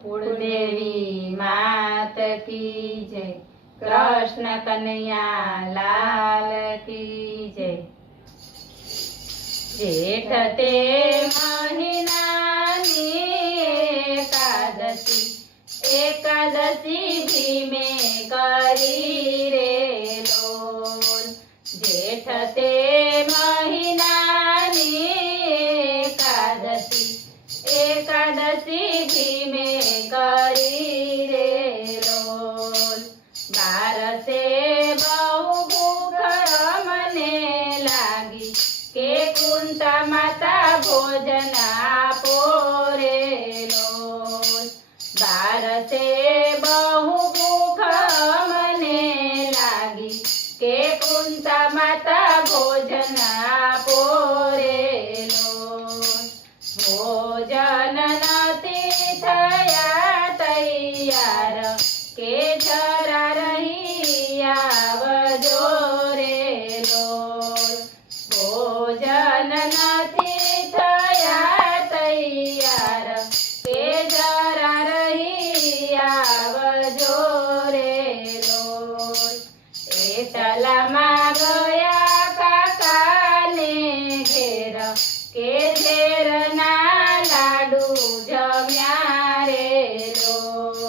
कुलदेवी मात की जय। कृष्ण कन्हैया लाल की जय। जेठ ते महीनानी एकादशी, एकादशी भीमे करी रे लोल। जेठ ते महीनानी एकादशी, एकादशी भीमे करी रे लोल। बारसे बहु भूख મને લાગી કે કુંતા માતા ભોજન આપો રે લોલ। બારસે બહુ ભૂખ મને લાગી કે કુંતા માતા ભોજન આપો રે લોલ। ભોજન નથી થયા તૈયાર કે જરા રહી આવજો રે લોલ। ભોજન નથી થયા તૈયાર કે જરા રહી આવજો રે લોલ। એટલામાં ગયા કાકાને ઘેર કે ઝેરના લાડુ જમ્યા રે લોલ।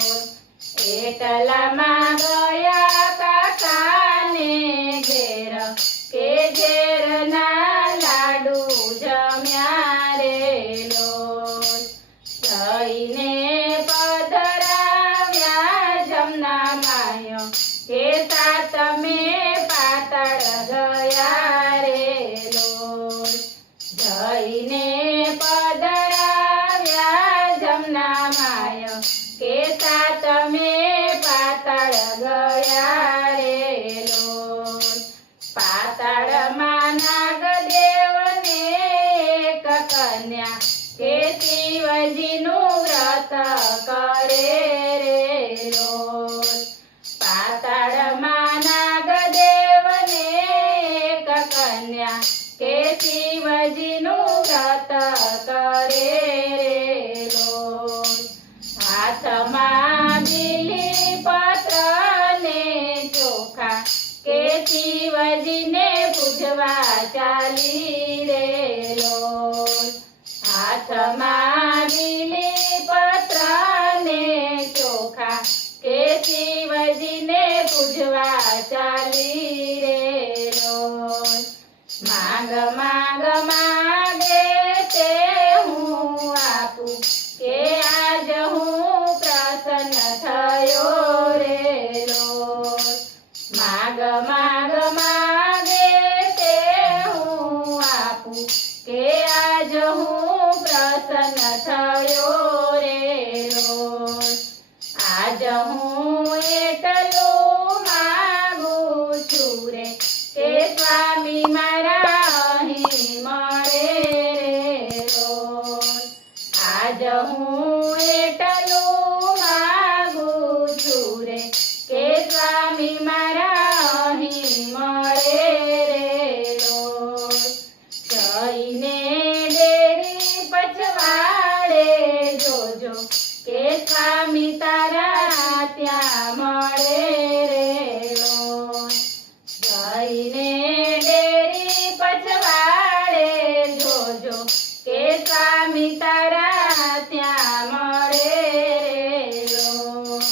એટલામાં ગયા કાકાને ઘેર કે ઝેરના લાડુ જમ્યા રે લોલ। જઈને પધરાવ્યા જમના માયો કે સાતમે પાતાળ ગયા રે લોલ। જઈને પધરાવ્યા જમના માયો કે સાતમે પાતાળ ગયા રે લોલ। પાતાળમાં નાગદેવને એક કન્યા કે શિવજીનું વ્રત કરે રે લોલ। પાતાળમાં નાગદેવને એક કન્યા કે શિવજીનું વ્રત કરે રે લોલ। હાથમાં બીલીપત્ર ને ચોખા કે શિવજીને પૂજવા ચાલી રે લોલ। હાથમાં બીલીપત્ર ને ચોખા કે શિવજીને પૂજવા ચાલી રે લોલ। માંગ માંગ માગે તે હું આપું કે આજ હું પ્રસન્ન થયો રે લોલ। માંગ માંગ માગે તે હું આપું કે આજ હું પ્રસન્ન થયો રે લોલ। આજ હું એટલું માગું છું રે કે સ્વામી મારા અહીં મળે રે લોલ। આજ હું એટલું માગું છું રે કે સ્વામી મારા અહીં મળે રે લોલ। જઈને ડેરી પછવાડે જોજો કે સ્વામી તારા ત્યાં મળે રે લોલ। જઈને ડેરી પછવાડે જોજો કે સ્વામી તારા ત્યાં મળે રે લોલ।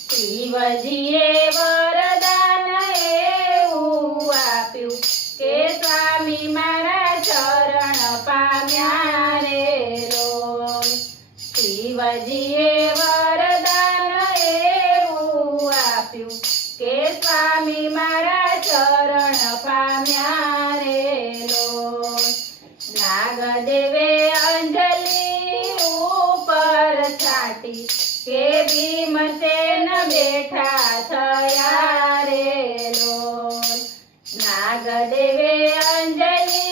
શિવજીએ વરદાન એવું આપ્યું કે સ્વામી મારા ચરણ પામ્યા રે લોલ। શિવજીએ વરદાન એવું આપ્યું કે સ્વામી મારા ચરણ પામ્યા રે લોલ। નાગદેવે અંજલિ ઉપર છાટી કે ભીમસેન બેઠા થયા રે લોલ। નાગદેવે અંજલિ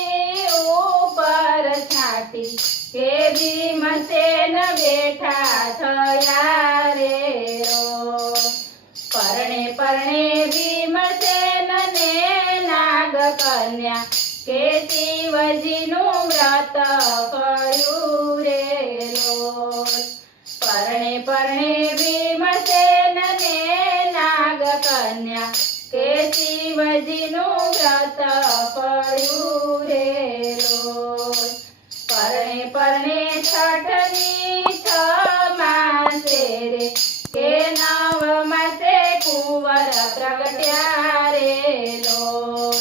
ઉપર છાટી કે ભીમસેન બેઠા થયા રે લોલ। પરણે પરણે ભીમસેન ને નાગ કન્યા કે શિવજીનું વ્રત કર્યું રે લોલ। પરણે પરણે પરણે છઠની 6 માસે રે કે 9 માસે કુંવર પ્રગટ્યા રે લોલ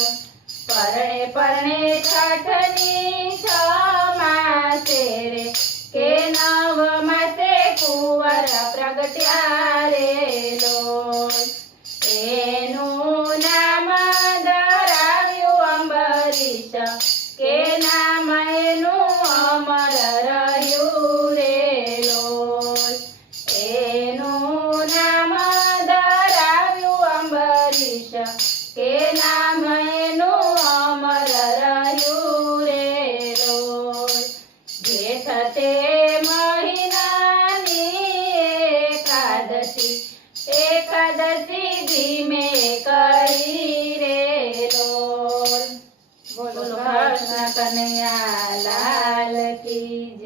પરણે પરણે છઠની 6 માસે રે કે 9 માસે કુંવર પ્રગટ્યા રે લોલ એનું નામ ધરાવ્યું અંબરીશ કે નામ એનું અમર રહ્યું રે લોલ એનું નામ ધરાવ્યું અંબરીશ કે નામ એનું અમર રહ્યું રે લોલ જેઠ તે મહિનાની એકાદશી ધીમે કરી રે લોલ બોલો કૃષ્ણ કનૈયા લાલ કી